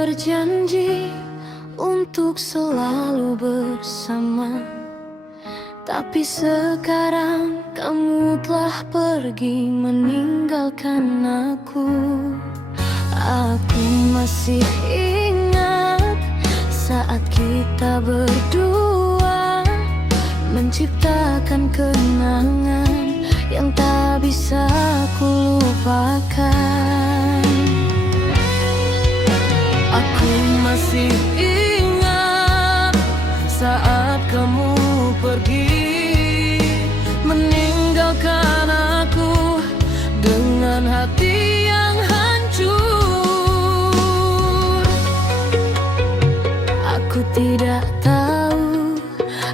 berjanji untuk selalu bersama, tapi sekarang kamu telah pergi meninggalkan aku. Aku masih ingat saat kita berdua menciptakan kenangan yang tak bisa aku lupakan. Aku masih ingat saat kamu pergi meninggalkan aku dengan hati yang hancur. Aku tidak tahu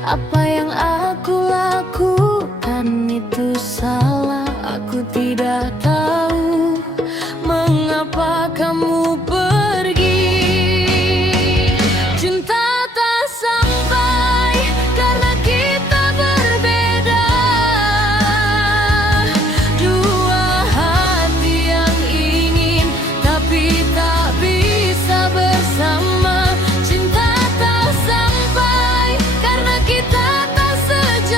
apa yang aku lakukan itu salah. Aku tidak tahu mengapa kamu pergi. Cinta tak sampai karena kita berbeda. Dua hati yang ingin tapi tak bisa bersama. Cinta tak sampai karena kita tak sejalan.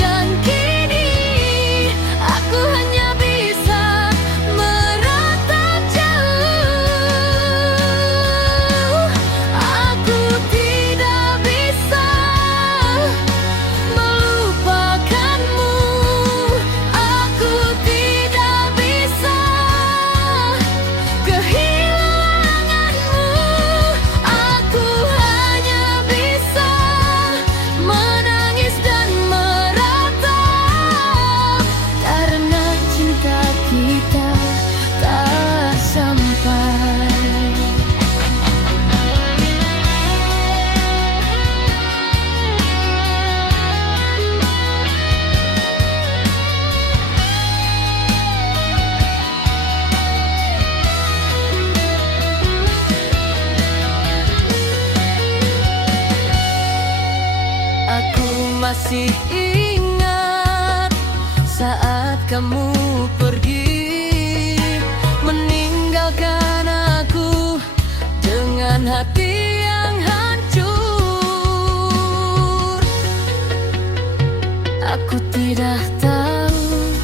Dan kini aku hanya bisa meratap jauh. Aku tidak bisa melupakanmu. Aku tidak bisa kehilanganmu. Aku hanya bisa menangis dan meratap karena cinta kita tak sampai. Aku masih ingat saat kamu pergi meninggalkan aku dengan hati yang hancur. Aku tidak tahu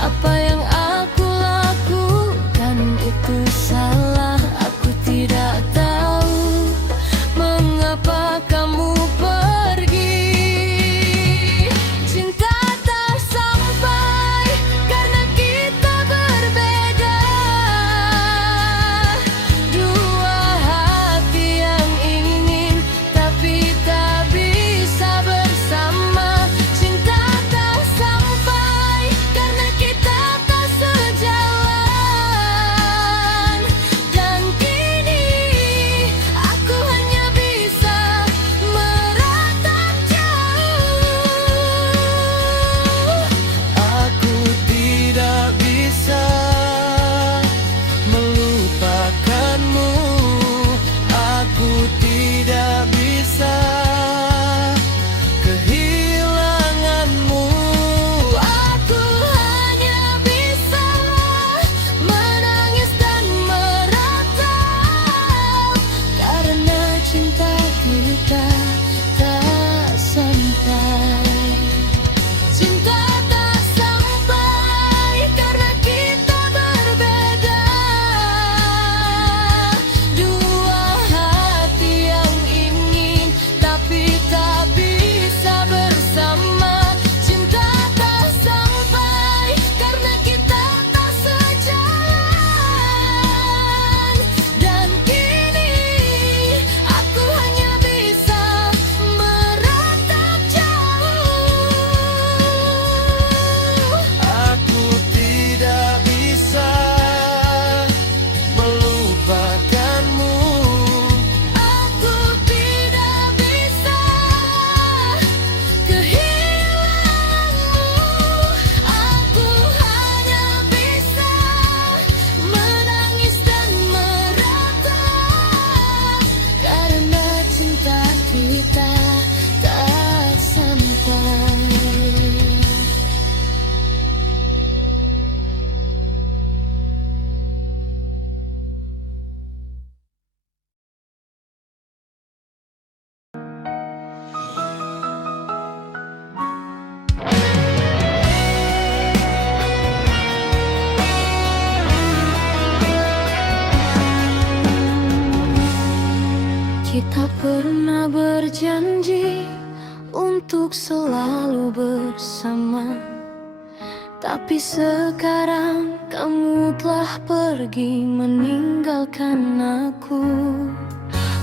apa yang aku lakukan itu salah. Aku tidak tahu mengapa kamu pergi. Cinta tak sampai karena kita berbeda. Dua hati yang ingin tapi tak bisa bersama. Cinta tak sampai Kita pernah berjanji untuk selalu bersama, tapi sekarang kamu telah pergi meninggalkan aku.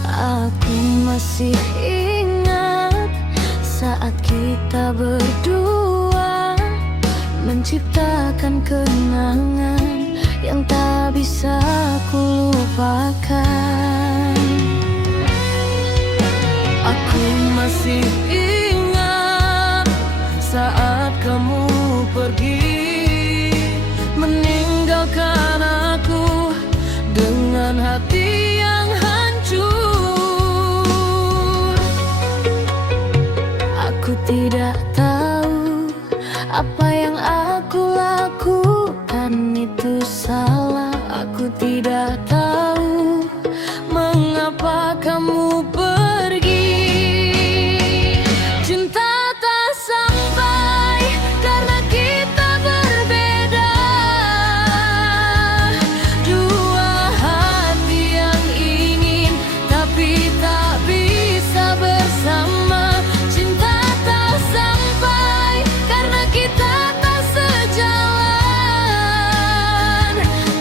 Aku masih ingat saat kita berdua menciptakan kenangan yang tak bisa aku lupakan. Aku masih ingat saat kamu pergi meninggalkan aku dengan hati yang hancur. Aku tidak tahu apa yang aku lakukan itu salah. Aku tidak tahu mengapa kamu pergi. Cinta tak sampai karena kita berbeda. Dua hati yang ingin tapi tak bisa bersama. Cinta tak sampai karena kita tak sejalan.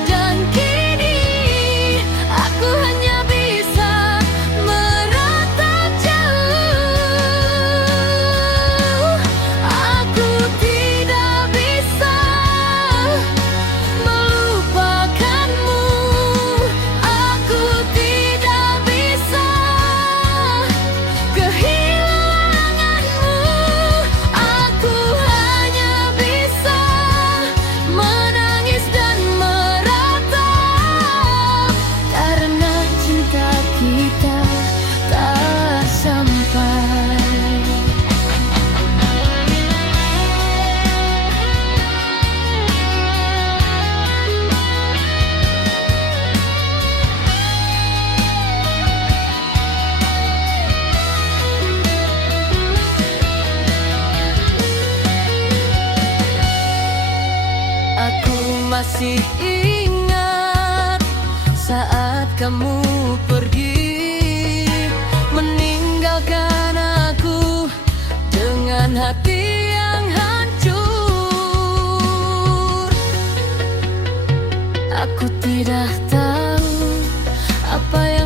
Dan kini aku hanya bisa meratap jauh. Aku tidak bisa melupakanmu. Aku tidak bisa kehilanganmu. Aku hanya bisa menangis dan meratap karena cinta kita tak sampai. Aku masih ingat saat kamu pergi meninggalkan aku dengan hati yang hancur. Aku tidak tahu apa yang